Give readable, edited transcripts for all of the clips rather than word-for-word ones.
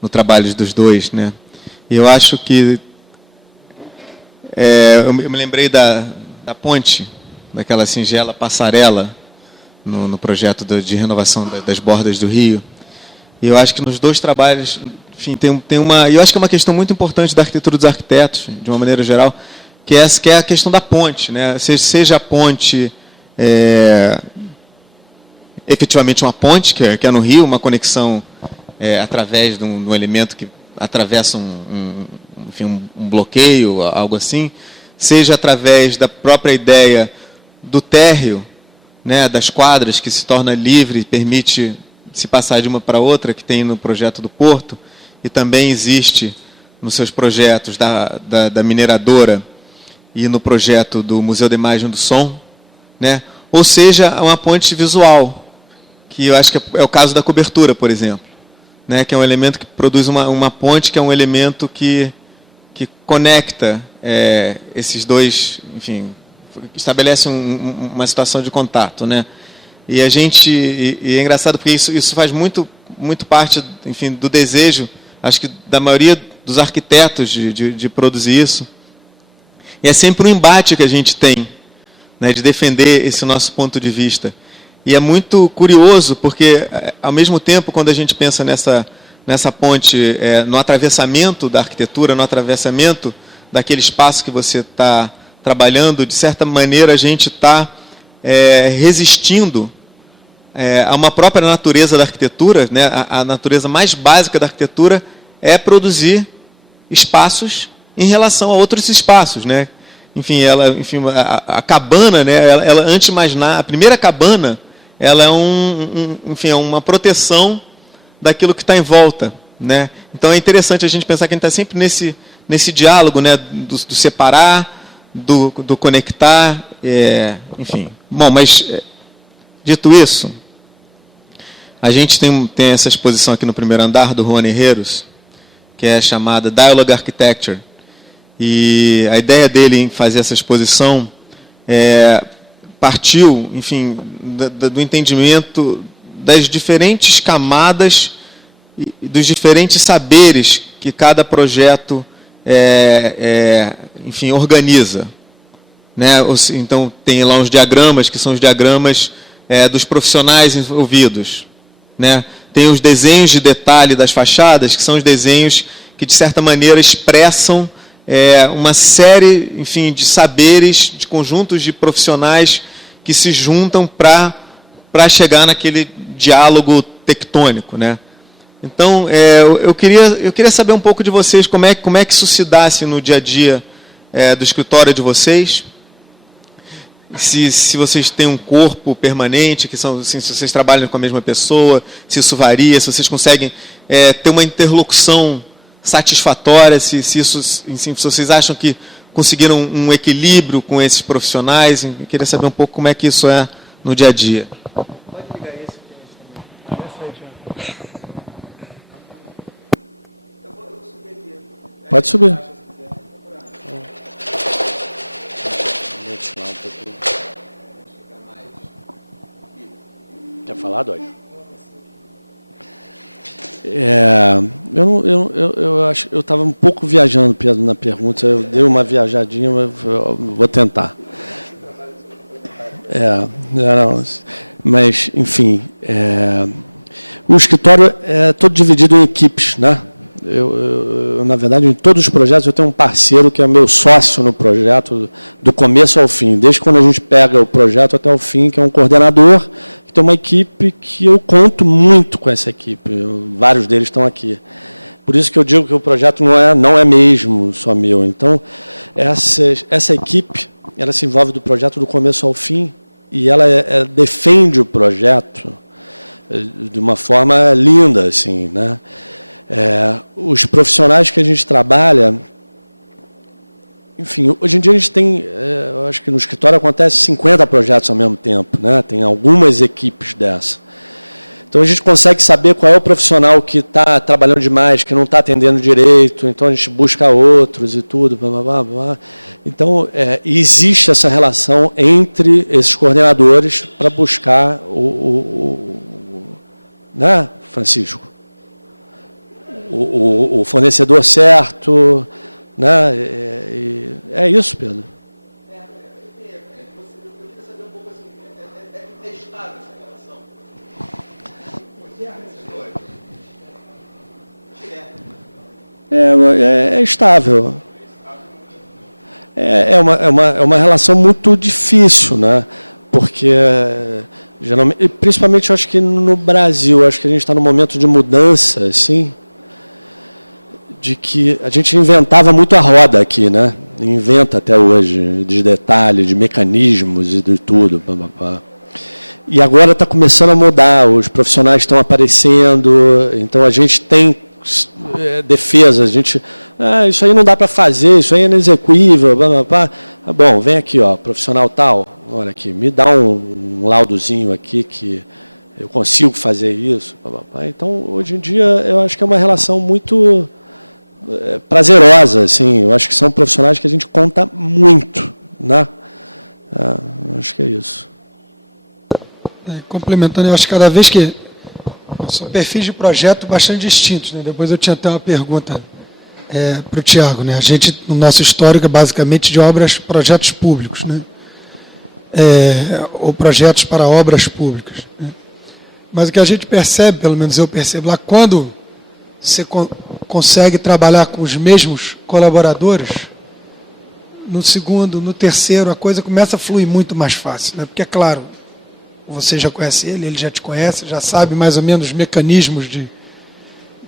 no trabalho dos dois, né? E eu acho que eu me lembrei da ponte, daquela singela passarela no projeto de renovação das bordas do Rio. E eu acho que nos dois trabalhos, enfim, tem uma... Eu acho que é uma questão muito importante da arquitetura dos arquitetos, de uma maneira geral, que é a questão da ponte, né? Seja a ponte efetivamente uma ponte, que é no Rio, uma conexão através de um elemento que atravessa um bloqueio, algo assim, seja através da própria ideia do térreo, né, das quadras, que se torna livre e permite se passar de uma para outra, que tem no projeto do Porto, e também existe nos seus projetos da mineradora e no projeto do Museu da Imagem do Som, né? Ou seja, uma ponte visual, que eu acho que é o caso da cobertura, por exemplo, né? Que é um elemento que produz uma ponte, que é um elemento que conecta esses dois, enfim, estabelece uma situação de contato, né? E é engraçado porque isso faz muito parte, enfim, do desejo, acho que da maioria dos arquitetos de produzir isso. E é sempre um embate que a gente tem, né, de defender esse nosso ponto de vista. E é muito curioso porque, ao mesmo tempo, quando a gente pensa nessa ponte, no atravessamento da arquitetura, no atravessamento daquele espaço que você está trabalhando, de certa maneira a gente está resistindo a uma própria natureza da arquitetura, né? A natureza mais básica da arquitetura é produzir espaços em relação a outros espaços, né? Enfim, a cabana, né? Ela antes de mais nada, a primeira cabana, ela é uma proteção daquilo que está em volta, né? Então é interessante a gente pensar que a gente está sempre nesse diálogo, né? Do separar, do conectar, enfim. Bom, mas dito isso, a gente tem essa exposição aqui no primeiro andar do Juan Herreros, que é chamada Dialogue Architecture. E a ideia dele em fazer essa exposição partiu, enfim, do entendimento das diferentes camadas e dos diferentes saberes que cada projeto enfim, organiza, né? Então, tem lá os diagramas, que são os diagramas dos profissionais envolvidos, né? Tem os desenhos de detalhe das fachadas, que são os desenhos que, de certa maneira, expressam uma série, enfim, de saberes, de conjuntos de profissionais que se juntam para chegar naquele diálogo tectônico, né? Então, eu queria saber um pouco de vocês, como é que isso se dá assim, no dia a dia do escritório de vocês. Se vocês têm um corpo permanente, assim, se vocês trabalham com a mesma pessoa, se isso varia, se vocês conseguem ter uma interlocução satisfatória, se vocês acham que conseguiram um equilíbrio com esses profissionais. Eu queria saber um pouco como é que isso é no dia a dia. Pode ligar esse aqui também. Eu vou subir ali. Pode subir. Quer falar, Dói? Eu acho, eu estava um pouco viajando, Pedro, na pergunta. Eu dei uma viajadinha, mas vou tentar. Mas, enfim, o escritório é todo dividido em equipes, né? Eu, na verdade, em todos os projetos, eu tenho um parceiro que é meu sócio no projeto, do começo ao fim. Desde quando a gente pega o projeto até o fim, que é um coordenador, que tem uma equipe que eu conto muito com essa equipe. Vários deles estão aqui. Por isso que eu digo que o projeto não é mesmo só meu. Então, essa equipe, ela se envolve do projeto do começo ao fim e ela defende o projeto de uma forma linda, assim, né? Os profissionais que a gente trabalha, enfim, hoje em dia a gente tem, eu acho que no escritório acontece 50 projetos ao mesmo tempo, né? Tem algumas equipes dessa. Então a gente consegue saber qual é o profissional que está trabalhando demais, que não está atendendo direito, então a gente busca outros e tudo, blá, blá, blá, blá. Então existe essa relação entre esses coordenadores para buscar né, Francisco? o fornecedor certo, né? É isso, Pedro. É estável. É uma relação muito difícil, né? Porque, geralmente, principalmente, eu acho que no Brasil, acho que a gente está num momento de mudança, assim, de que a gente inventava muito a roda aqui, né? Inventa até hoje, de detalhes, de mecanismos e de tudo. E agora está começando a mudar, os profissionais estão aparecendo, então a gente tem defesa, a gente, isso aí não dá para fazer, isso aí é inexequível, blá, blá, blá. Bom, vem aqui, ó, profissional tal, olha aqui, me dá um laudozinho aqui que eu consigo fazer isso. Blá, blá, blá. Então, hoje em dia, eu acho que é uma relação muito prazerosa, assim, eu acho que são profissionais que a gente conta muito, né? Acho que é isso. Complementando, eu acho que cada vez que são perfis de projeto bastante distintos, né? Depois eu tinha até uma pergunta para o Tiago, né? A gente, no nosso histórico, é basicamente de projetos públicos, né? Ou projetos para obras públicas, né? Mas o que a gente percebe, pelo menos eu percebo lá, quando você consegue trabalhar com os mesmos colaboradores, no segundo, no terceiro, a coisa começa a fluir muito mais fácil, né? Porque, é claro, você já conhece ele já te conhece, já sabe mais ou menos os mecanismos de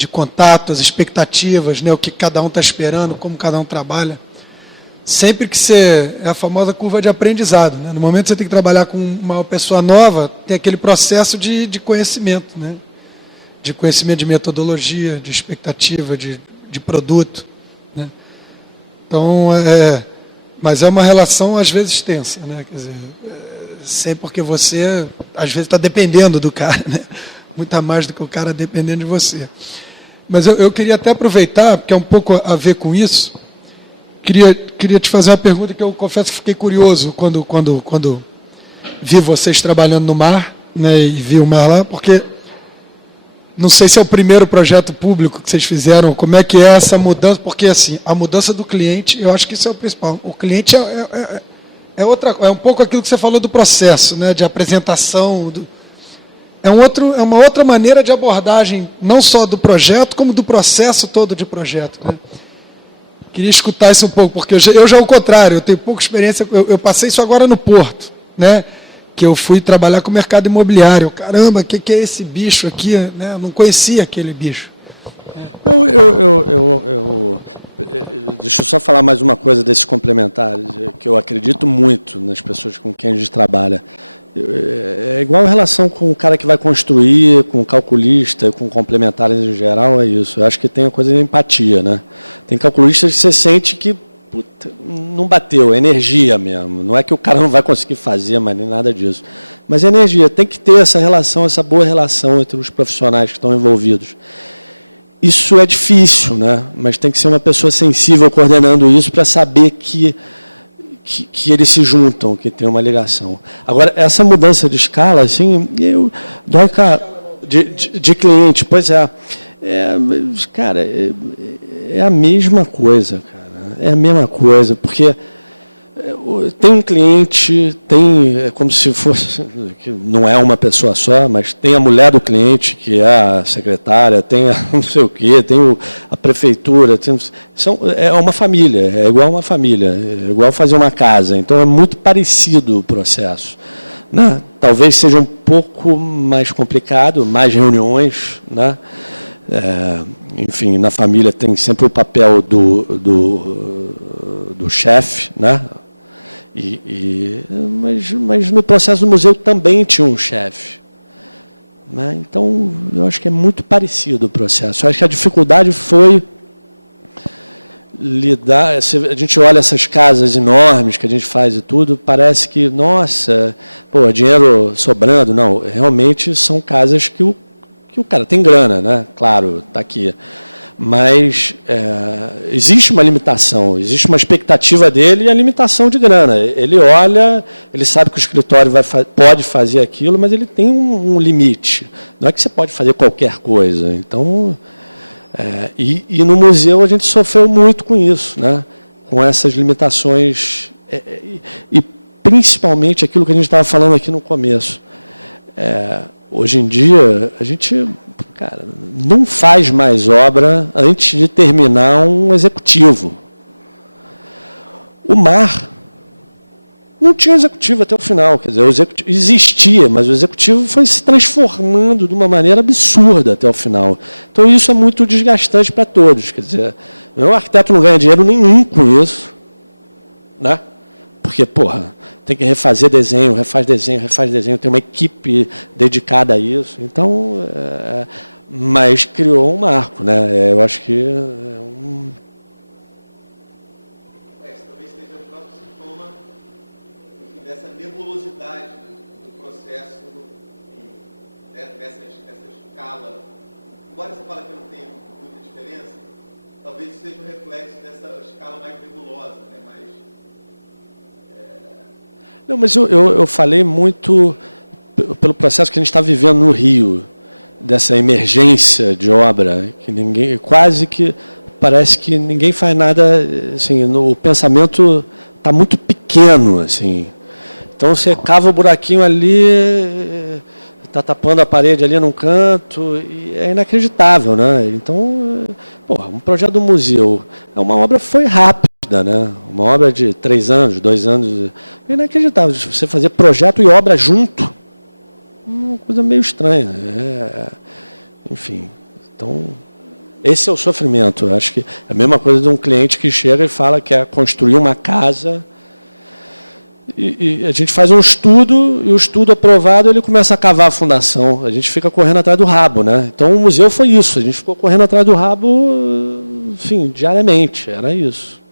contato, as expectativas, né, o que cada um está esperando, como cada um trabalha. Sempre que você... É a famosa curva de aprendizado, né? No momento que você tem que trabalhar com uma pessoa nova, tem aquele processo de conhecimento, né? De conhecimento de metodologia, de expectativa, de produto, né? Então, mas é uma relação, às vezes, tensa, né? Quer dizer, sempre porque você, às vezes, está dependendo do cara, né? Muito mais do que o cara dependendo de você. Mas eu queria até aproveitar, porque é um pouco a ver com isso, queria te fazer uma pergunta que eu confesso que fiquei curioso quando vi vocês trabalhando no mar, né, e vi o mar lá, porque não sei se é o primeiro projeto público que vocês fizeram, como é que é essa mudança, porque assim, a mudança do cliente, eu acho que isso é o principal. O cliente é um pouco aquilo que você falou do processo, né, de apresentação, é uma outra maneira de abordagem, não só do projeto, como do processo todo de projeto, né? Queria escutar isso um pouco, porque eu já ao contrário, eu tenho pouca experiência, eu passei isso agora no Porto, né? Que eu fui trabalhar com o mercado imobiliário. Caramba, o que é esse bicho aqui? Né? Eu não conhecia aquele bicho. Deixa eu só falar mais uma coisa desses complementares, que eu acredito muito nas pessoas com quem a gente trabalha. É igual a relação com o cara que vai construir, com o calculista, com complementares em geral, é isso. Eu acho que tem a coisa de empatia, né? Tem calculistas que você sente que puta, não bateu, é energia mesmo. Não é que o cara não vai conseguir fazer, mas nem nada disso. Mas é energia, tem que ter essa relação, essa boa relação entre os profissionais que estão envolvidos. Isso é difícil, né? Mas tem que ser uma pessoa sensível coordenando isso para saber que eles se juntam, que tem uma ligação. Agora, essa mudança de escala, assim, de cliente, pois cara, é a mesma coisa, cara. É a mesma coisa, porque tem um cliente, é como se fosse, que não é uma pessoa só, mas tem a mulher do cliente, que é a secretária, tem a não sei o quê, tem a prefeitura, é uma família, é igual uma família, é igual fazer uma casa, então é muito parecido o processo, né? Talvez seja um pouco mais complicado, mais reuniões, né? Enfim, na família tem sempre o papel do chefe, né? Mas no processo do museu também tinha um chefe, né? Então, eu acho que é muito parecido o processo. Eu acho que a dificuldade foi lidar... A gente olha essas casas enormes que a gente faz e tudo, parece que, nossa, dinheiro sobrando. Não, realmente são casas que o cara tem grana, né? Claro, está aqui. Mas existe uma limitação, existe uma expectativa dele e a limitação de grana. Ele olha, ele sabe que o escritório pode fazer aquilo, mas ele tem um limite. Não é que você pode fazer qualquer coisa. Então, E no museu a gente sofreu muito com isso, né? Com essas limitações, e principalmente aquilo que a gente estava falando aqui no começo. Hoje em dia, a gente, cara, não faz mais obra antes de terminar um executivo. O MAR não tinha executivo até o final, quer dizer, o executivo existia, mas o executivo foi se transformando de uma maneira absurda até o final. Então isso é muito desgastante para todos, quer dizer, o arquiteto não ganha dinheiro nenhum com isso, né? Porque, porra, tem que refazer desenho, refaz desenho, tem uma equipe dedicada a isso. Então, mas criou um marco, né? Eu acho que talvez seja o próprio sintoma, enfim, dessa nebulosidade do processo, enfim, dessa escala. Embora você fale que não tem muita diferença, talvez seja um reflexo dessa escala mais nebulosa, né? Não, mas eu falei muito pelo processo que a gente está vivendo no Rio, dessa emergência de obra, que ninguém, quase que parece que ninguém faz nada, assim, o pensamento está muito pequeno, assim. Então você cava o buraquinho ali, está tapando a parede ali num canto, e é inacreditável, né? Então, um projeto do museu é uma obra que foi rápida, né? Uma obra de 3 anos, 2 anos, é inacreditável. Você fazer projeto e obra junto, uma coisa meio estranha. Enfim, então, esse é o sofrimento. Eu acho que é a mesma coisa de um cliente que chega e fala que quer construir uma casa, e a gente faz um estudo, e o estudo aprovado, ele começa a cavar a fundação. A gente fica correndo atrás do rabo, né? Então o museu foi isso, a gente ficou correndo atrás do rabo, enfim, diariamente, era isso.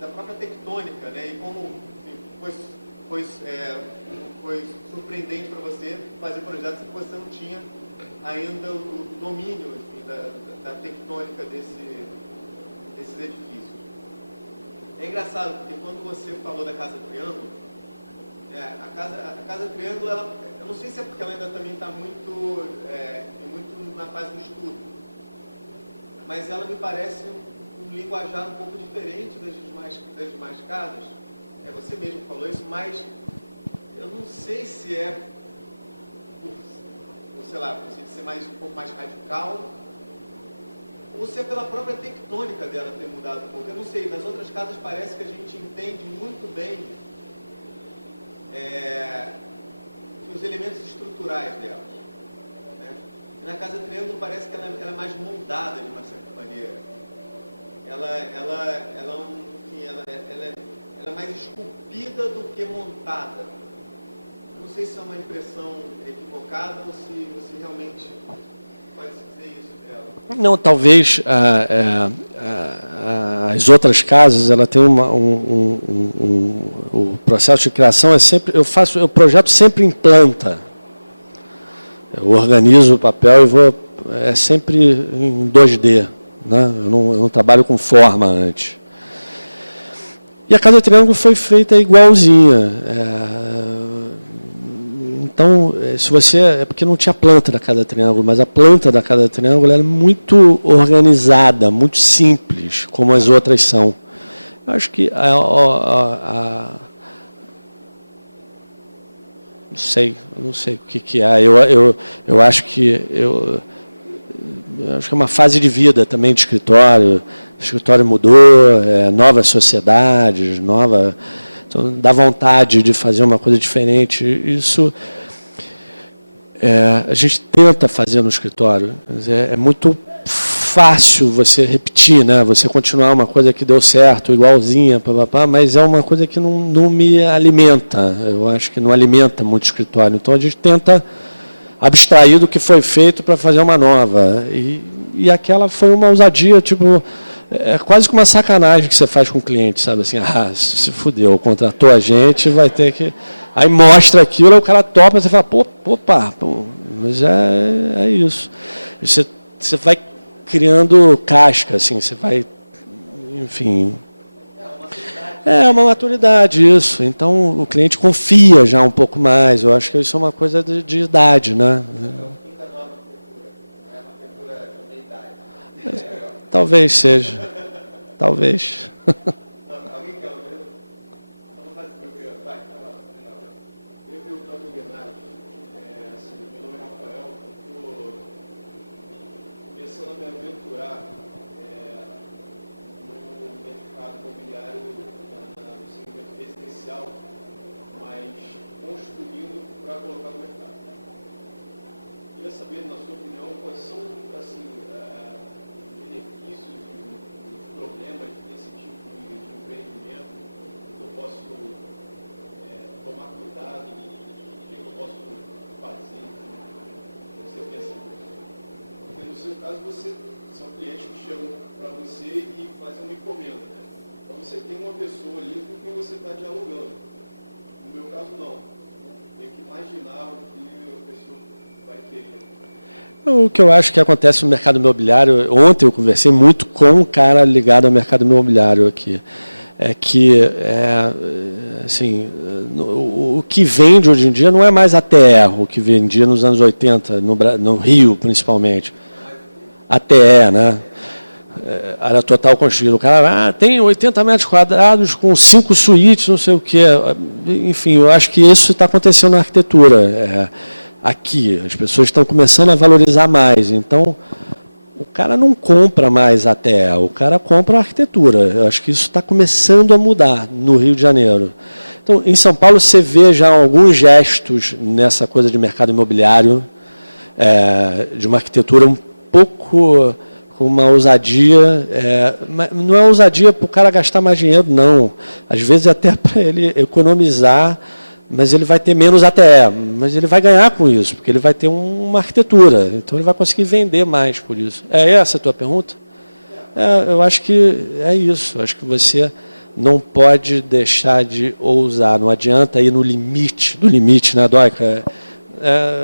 Da própria tectônica, né? E como foi surpreendente para você fazer projetos em que você não tinha ainda o domínio, enfim, da tectônica desses edifícios. É engraçado, porque quando você falou da Casa Triângulo, a Casa Triângulo, eu não sei se é porque ela ainda também está muito na fase do estudo, mas ela me parece um linguajar um pouco diferente das demais casas. Você mesmo falou isso, mas eu não sei se é por sei lá, por ser um pouco mais radical, ou se é pela própria tectônica dela ter mudado um pouco. Eu não sei, nas outras casas parece que a gente entende muito bem os elementos estruturais delas, né? E na Casa Triângulo parece que ela é mais moldada de uma certa maneira. Ela é mais esculpida do que montada. Não sei se é uma impressão equivocada ou se realmente pode-se dizer isso dela. Não, talvez as outras casas, ela tem o processo de criação é sempre, o projeto sempre em planta. Eu organizo o papel e é sempre em 2D. Né? Eu não trabalho com forma antes. E a Casa Triângulo foi feita igualzinha. Então, se você... É porque não tinha planta da Casa Triângulo, mas a planta da Casa Triângulo era muito organizada, muito simples, como as outras são. Eu acho que não sei o que é. Eu acho que é uma fase de vida também de escritório. O escritório mudou, novas sociedades, então dá vontade de fazer uma coisa diferente. Isso a gente tenta fazer no escritório. É muito fácil você repetir, né? Você continuar uma coisa que deu certo, igualzinha, papapá, mas é uma coisa que não me alimenta. Eu acho que não alimenta muito o escritório. Então, a gente tenta abstrair do que foi feito para fazer uma nova. E aquela foi uma ousadia, tipo, é quase que uma sacanagem que você faz com o cliente, sabe? Assim, se fudeu, contratou a gente, vai ter que... Aí mostra aquilo, aí o cara topa, você fala, opa, mas é isso. Você vai criando casca, assim, você vai, enfim... É uma maturidade isso. Então, o cliente confia já um pouco mais. Eu acho que isso é uma coisa de idade, né? Talvez seja. Talvez. O que eu acho que acontece no mercado imobiliário, ontem eu conversei muito com um cara ligado ao mercado imobiliário aqui, é que assim, o que vende hoje em dia não é mais ATR, o que vendia nos anos 80, no Rio principalmente, ATE, né? Área total construída. O cara tem 80 metros quadrados com 5 suítes, não sei o quê. Enfim, eu acho que isso está acontecendo na arquitetura. Aqui, as pessoas estão começando a valorizar mais. Então, o cara não compra mais ATE, o cara compra a arquitetura. Eu acho que isso está começando a mudar no Rio de Janeiro. Então, em São Paulo, você vê já alguns gestos nessa coisa de mercado imobiliário, de uma arquitetura um pouco com uma ousadia. Não é ousadia para o cara gastar mais dinheiro, não. Às vezes até para ele economizar, mas ele vai ter menos ATE, mas ele vai ganhar com isso, porque ele vai ter uma arquitetura, então ele vai conseguir vender mais por isso. É essa a tua pergunta? Eu acho que é isso, eu acho que você não pode deixar de ousar, não adianta ir no limite, do limite, né, Doica?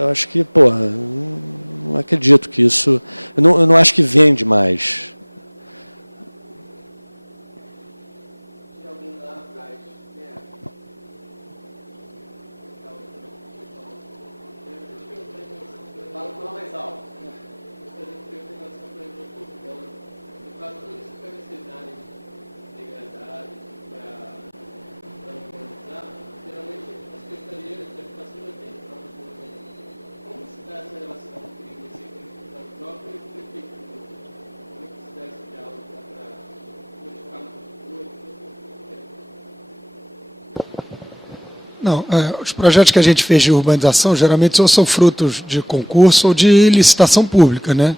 Eu acho que, não acredito que isso... Eu não acho que vende mais. Não, os projetos que a gente fez de urbanização, geralmente ou são frutos de concurso ou de licitação pública, né?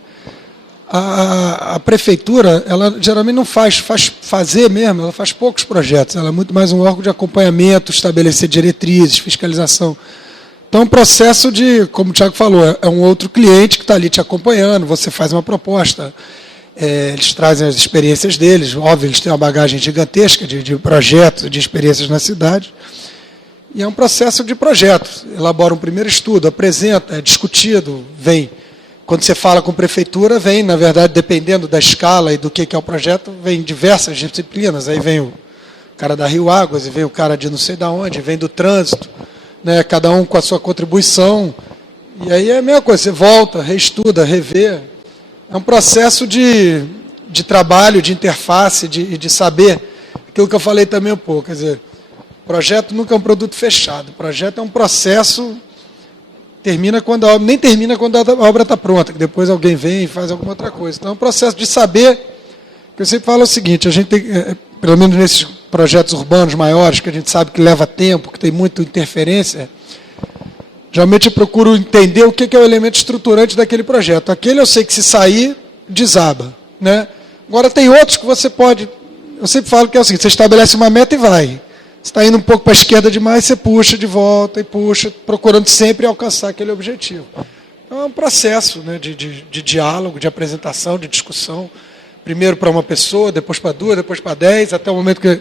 A prefeitura, ela geralmente não fazer mesmo, ela faz poucos projetos, ela é muito mais um órgão de acompanhamento, estabelecer diretrizes, fiscalização. Então, é um processo de, como o Thiago falou, é um outro cliente que está ali te acompanhando, você faz uma proposta, eles trazem as experiências deles, óbvio, eles têm uma bagagem gigantesca de projetos, de experiências na cidade. E é um processo de projetos. Elabora um primeiro estudo, apresenta, é discutido, vem. Quando você fala com a prefeitura, vem, na verdade, dependendo da escala e do que é o projeto, vem diversas disciplinas. Aí vem o cara da Rio Águas, e vem o cara de não sei de onde, vem do trânsito, né, cada um com a sua contribuição. E aí é a mesma coisa, você volta, reestuda, revê. É um processo de trabalho, de interface, de saber. Aquilo que eu falei também um pouco, quer dizer, projeto nunca é um produto fechado. O projeto é um processo, nem termina quando a obra está pronta, que depois alguém vem e faz alguma outra coisa. Então é um processo de saber, que eu sempre falo o seguinte, a gente tem, pelo menos nesses projetos urbanos maiores, que a gente sabe que leva tempo, que tem muita interferência, geralmente eu procuro entender o que é o elemento estruturante daquele projeto. Aquele eu sei que se sair, desaba. né? Agora tem outros que você pode... Eu sempre falo que é o seguinte, você estabelece uma meta e vai. Você está indo um pouco para a esquerda demais, você puxa de volta e puxa, procurando sempre alcançar aquele objetivo. É um processo, né, de diálogo, de apresentação, de discussão. Primeiro para uma pessoa, depois para duas, depois para 10, até o momento que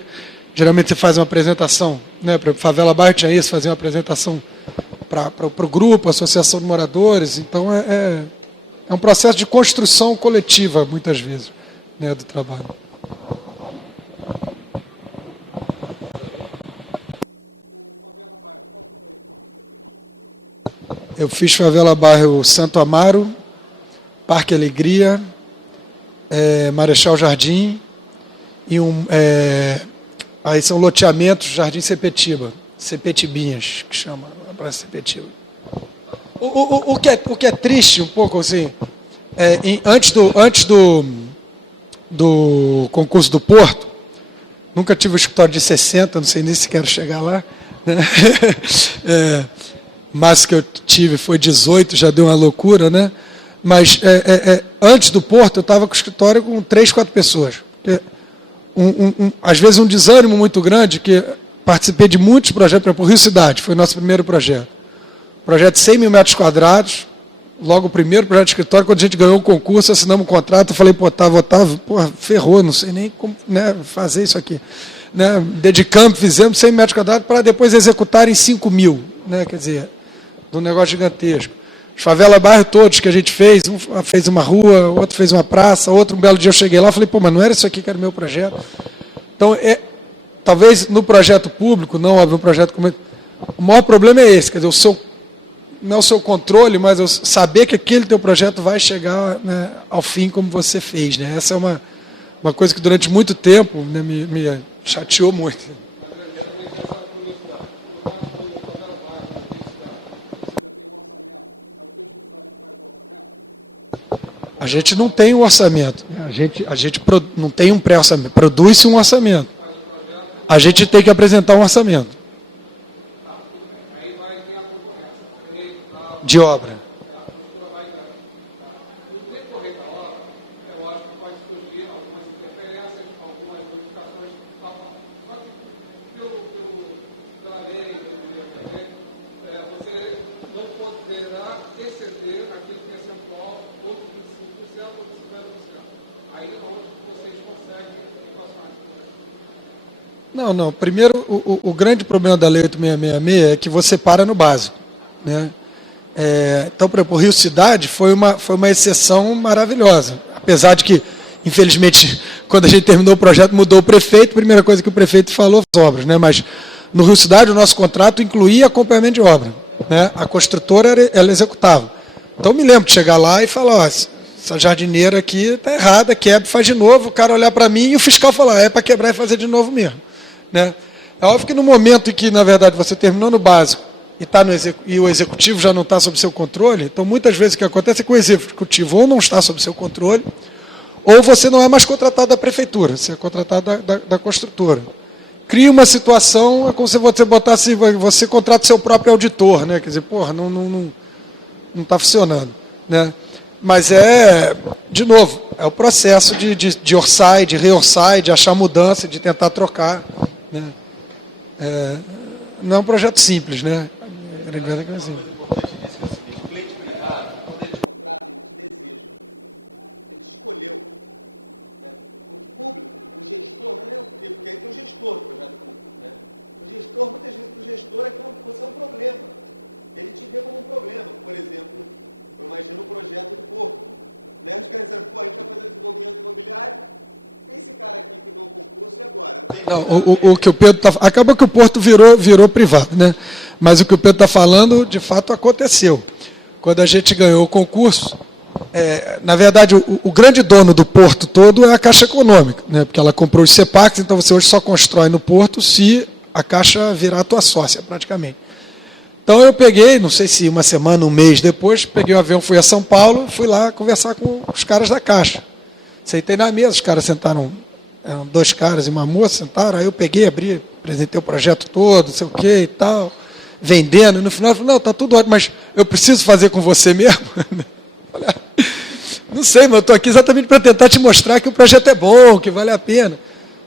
geralmente você faz uma apresentação, né, para Favela Bairro tinha isso, fazer uma apresentação para o grupo, associação de moradores. Então é um processo de construção coletiva, muitas vezes, né, do trabalho. Eu fiz Favela Bairro Santo Amaro, Parque Alegria, Marechal Jardim, e aí são loteamentos Jardim Sepetiba, Sepetibinhas, que chama, para Sepetiba. O que é triste um pouco, assim, antes do concurso do Porto, nunca tive um escritório de 60, não sei nem se quero chegar lá, né? Mas que eu tive foi 18, já deu uma loucura, né? Mas antes do Porto, eu estava com o escritório com 3, 4 pessoas. Às vezes um desânimo muito grande, que participei de muitos projetos, por Rio Cidade, foi o nosso primeiro projeto. Projeto de 100 mil metros quadrados, logo o primeiro projeto de escritório, quando a gente ganhou o concurso, assinamos um contrato, eu falei, pô, Otávio, porra, ferrou, não sei nem como, né, fazer isso aqui. Né? Dedicamos, fizemos 100 metros quadrados para depois executar em 5 mil, né? Quer dizer, de um negócio gigantesco. Os Favela Bairro todos que a gente fez, um fez uma rua, outro fez uma praça, outro, um belo dia eu cheguei lá e falei, pô, mas não era isso aqui que era o meu projeto? Então, talvez no projeto público, não óbvio, um projeto como o maior problema é esse, quer dizer, não é o seu controle, mas saber que aquele teu projeto vai chegar, né, ao fim como você fez. Né? Essa é uma coisa que durante muito tempo, né, me chateou muito. A gente não tem um orçamento. A gente não tem um pré-orçamento. Produz-se um orçamento. A gente tem que apresentar um orçamento. De obra. Não. Primeiro, o grande problema da Lei 8666 é que você para no básico. Né? Então, para o Rio Cidade foi uma exceção maravilhosa. Apesar de que, infelizmente, quando a gente terminou o projeto, mudou o prefeito, a primeira coisa que o prefeito falou foi as obras. Né? Mas no Rio Cidade, o nosso contrato incluía acompanhamento de obra. Né? A construtora, ela executava. Então, eu me lembro de chegar lá e falar, ó, essa jardineira aqui está errada, quebra, faz de novo, o cara olhar para mim e o fiscal falar, é para quebrar e fazer de novo mesmo. Né? É óbvio que no momento em que, na verdade, você terminou no básico e o executivo já não está sob seu controle, então muitas vezes o que acontece é que o executivo ou não está sob seu controle, ou você não é mais contratado da prefeitura, você é contratado da construtora. Cria uma situação, é como se você botasse, você contrata seu próprio auditor, né? Quer dizer, porra, não está funcionando. Né? Mas de novo, é o processo de orçar, de reorçar, de achar mudança, de tentar trocar. Né? Não é um projeto simples, né? Uma coisa importante disso é o seguinte, o cliente privado, quando ele te contrata, ele te deseja. Ele te escolheu. Né? O público, o gestor, não é o quê? Porque aí tem o gestor do projeto público. Né? O gestor, muitas vezes, para o gestor é que você é um problema. Ele te vê como um problema. Por exemplo, eu imagino o projeto do Porto. Né? Os caras dizem, pô, a gente vai fazer desenvolvimento imobiliário. Esse cara aqui que ganhou o concurso e agora? O que o Pedro está... Acabou que o Porto virou privado, né? Mas o que o Pedro está falando, de fato, aconteceu. Quando a gente ganhou o concurso, na verdade, o grande dono do Porto todo é a Caixa Econômica, né? Porque ela comprou os CEPACs, então você hoje só constrói no Porto se a Caixa virar a tua sócia, praticamente. Então eu peguei, não sei se uma semana, um mês depois, peguei o avião, fui a São Paulo, fui lá conversar com os caras da Caixa. Sentei na mesa, os caras sentaram, eram 2 caras e uma moça, sentaram, aí eu peguei, abri, apresentei o projeto todo, não sei o que e tal, vendendo, e no final eu falei, não, está tudo ótimo, mas eu preciso fazer com você mesmo? Não sei, mas eu estou aqui exatamente para tentar te mostrar que o projeto é bom, que vale a pena.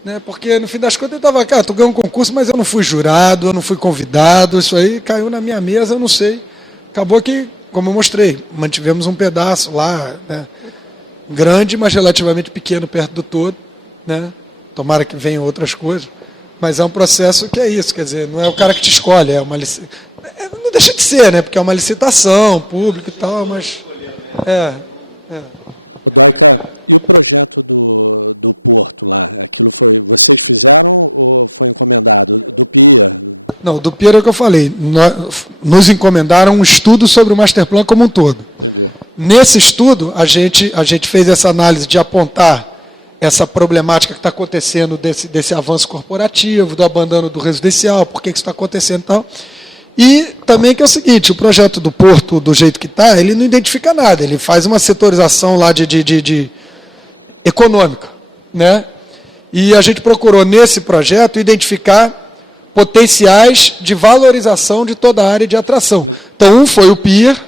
Né? Porque, no fim das contas, eu estava, cara, tu ganhou um concurso, mas eu não fui jurado, eu não fui convidado, isso aí caiu na minha mesa, eu não sei. Acabou que, como eu mostrei, mantivemos um pedaço lá, né? Grande, mas relativamente pequeno perto do todo. Né? Tomara que venham outras coisas. Mas é um processo que é isso, quer dizer, não é o cara que te escolhe, é uma licitação. Não deixa de ser, né? Porque é uma licitação, público e tal, mas... O Doica, e o projeto do Porto lá? Aquilo foi, vocês fizeram ou foi encomendado? Do PIA? Não, do PIA é o que eu falei. Nos encomendaram um estudo sobre o Masterplan como um todo. Entendi. Nesse estudo, a gente fez essa análise de apontar essa problemática que está acontecendo desse avanço corporativo, do abandono do residencial, por que isso está acontecendo e tal. E também que é o seguinte, o projeto do Porto, do jeito que está, ele não identifica nada, ele faz uma setorização lá de econômica. Né? E a gente procurou, nesse projeto, identificar potenciais de valorização de toda a área de atração. Então, um foi o pier,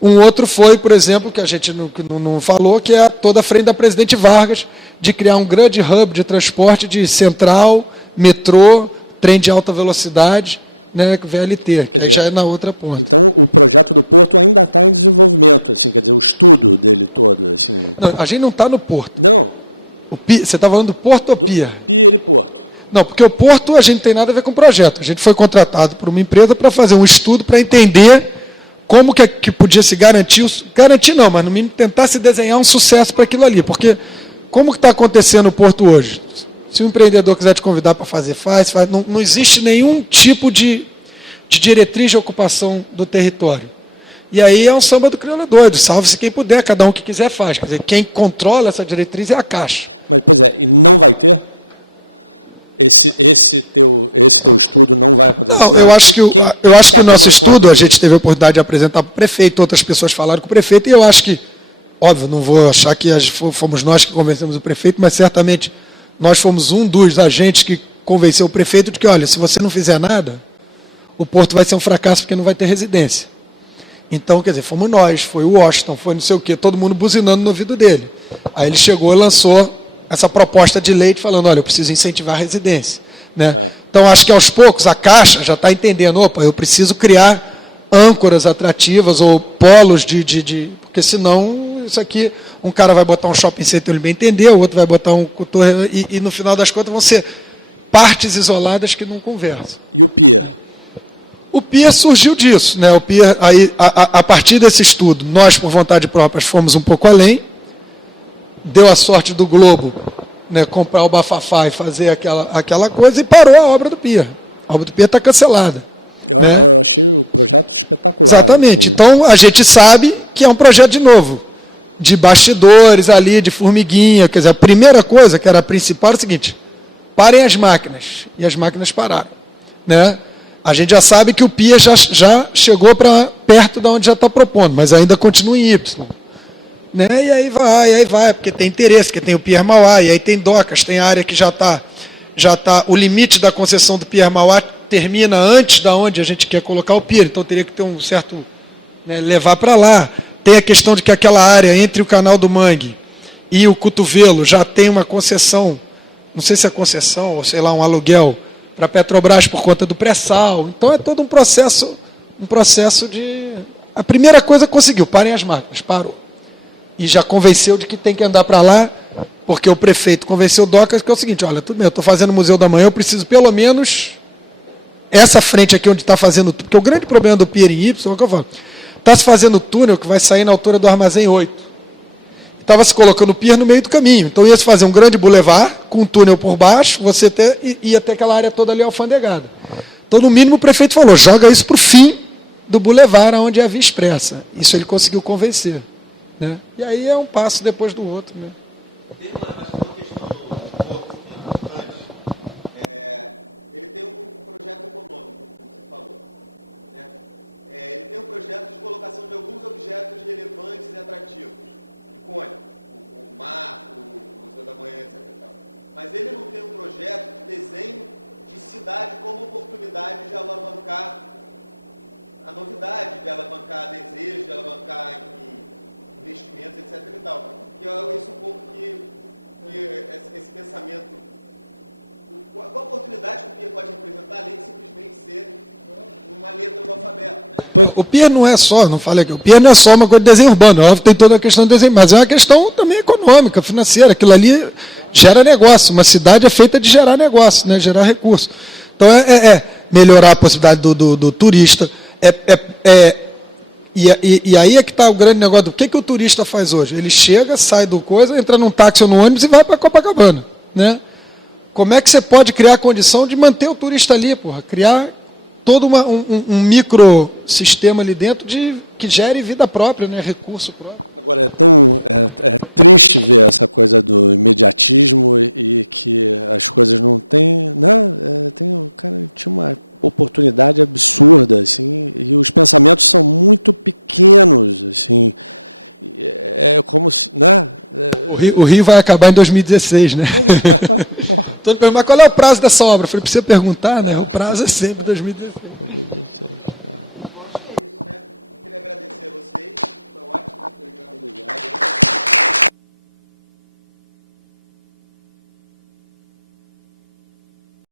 um outro foi, por exemplo, que a gente não falou, que é toda a frente da Presidente Vargas, de criar um grande hub de transporte de central, metrô, trem de alta velocidade, né, VLT, que aí já é na outra ponta. Então, o projeto do Porto ainda está em desenvolvimento, assim, quer dizer, o estudo dele todo, assim... Não, a gente não está no Porto. Não. Você está falando do Porto ou Pier? Pier e Porto. Não, porque o Porto a gente não tem nada a ver com o projeto. A gente foi contratado por uma empresa para fazer um estudo para entender como que podia se garantir, garantir não, mas no mínimo tentar se desenhar um sucesso para aquilo ali. Porque como que está acontecendo o Porto hoje? Se o empreendedor quiser te convidar para fazer, faz. Não existe nenhum tipo de diretriz de ocupação do território. E aí é um samba do crioulo doido, salve-se quem puder, cada um que quiser faz. Quer dizer, quem controla essa diretriz é a Caixa. Mas, pois é, e não vai ter? Esse teu estudo não vai acontecer? Não, eu acho que o nosso estudo, a gente teve a oportunidade de apresentar para o prefeito, outras pessoas falaram com o prefeito, e eu acho que, óbvio, não vou achar que fomos nós que convencemos o prefeito, mas certamente nós fomos um dos agentes que convenceu o prefeito de que, olha, se você não fizer nada, o Porto vai ser um fracasso porque não vai ter residência. Então, quer dizer, fomos nós, foi o Washington, foi não sei o quê, todo mundo buzinando no ouvido dele. Aí ele chegou e lançou essa proposta de lei falando, olha, eu preciso incentivar a residência. Né? Então, acho que aos poucos a Caixa já está entendendo, opa, eu preciso criar âncoras atrativas ou polos porque senão isso aqui, um cara vai botar um shopping center, ele bem entendeu, o outro vai botar um torre, e no final das contas vão ser partes isoladas que não conversam. E o Pier? O Pier surgiu disso, né? O Pier, aí, a partir desse estudo, nós, por vontade própria, fomos um pouco além, deu a sorte do Globo, né, comprar o bafafá e fazer aquela coisa, e parou a obra do Pier. A obra do Pier está cancelada. Eu achei o projeto espetacular. Exatamente. Assim. Então, a gente sabe que é um projeto, de novo, de bastidores ali, de formiguinha. Quer dizer, a primeira coisa, que era a principal, era o seguinte, parem as máquinas. E as máquinas pararam. Né? A gente já sabe que o Pier já chegou para perto de onde já está propondo, mas ainda continua em Y. Né? E aí vai, porque tem interesse, porque tem o Pier Mauá, e aí tem docas, tem área que já está, o limite da concessão do Pier Mauá termina antes da onde a gente quer colocar o Pier, então teria que ter um certo, né, levar para lá. Tem a questão de que aquela área entre o Canal do Mangue e o Cotovelo já tem uma concessão, não sei se é concessão ou sei lá, um aluguel para a Petrobras por conta do pré-sal. Então é todo um processo de... A primeira coisa conseguiu, parem as máquinas, parou. E já convenceu de que tem que andar para lá, porque o prefeito convenceu o Docas, que é o seguinte, olha, tudo bem, eu estou fazendo o Museu da Manhã, eu preciso pelo menos essa frente aqui onde está fazendo, porque o grande problema do Pier em Y, é o que eu falo, está se fazendo túnel que vai sair na altura do Armazém 8. Estava se colocando o Pier no meio do caminho, então ia se fazer um grande boulevard, com um túnel por baixo, ia ter aquela área toda ali alfandegada. Então, no mínimo, o prefeito falou, joga isso para o fim do boulevard, onde é a Via Expressa. Isso ele conseguiu convencer. Né? E aí é um passo depois do outro. Né? Tem uma questão do Porto que é importante. Ele tem um projeto econômico, como você falou. Né? Ele tem um projeto de colocação de alguns objetos relevantes e atrativos, icônicos, o mar, o Museu da Manhã, etc. Mas ele não tem um projeto de desenho de cidade como oportunidade de alavancar a novidade, de alavancar desejo, de alavancar investimentos, etc. e tal. E é isso um pouco que esse pensamento, qual a oportunidade que o PIA pode representar, além de simplesmente ser uma letra do alfabeto, né? O PIA não é só, não falei aqui, o PIA não é só uma coisa de desenho urbano, óbvio, tem toda a questão do desenho, mas é uma questão também econômica, financeira, aquilo ali gera negócio, uma cidade é feita de gerar negócio, né, gerar recurso. Então melhorar a possibilidade do turista, e aí é que está o grande negócio do que o turista faz hoje. Ele chega, sai do coisa, entra num táxi ou no ônibus e vai para Copacabana, né? Como é que você pode criar a condição de manter o turista ali, porra? Criar todo um microsistema ali dentro que gere vida própria, né? Recurso próprio. Agora, é triste ver essa coisa do imediatismo e que as coisas não têm... Né? O cara tinha uma oportunidade absurda, assim, e os pensamentos são muito pequenos, assim. É como se... Né? O Rio vai acabar em 2016, né? Porra. Mas qual é o prazo dessa obra? Falei, precisa perguntar, né? O prazo é sempre 2016. 2016, Acho que é isso, né? Queria agradecer a vocês. Foi ótimo. Obrigado.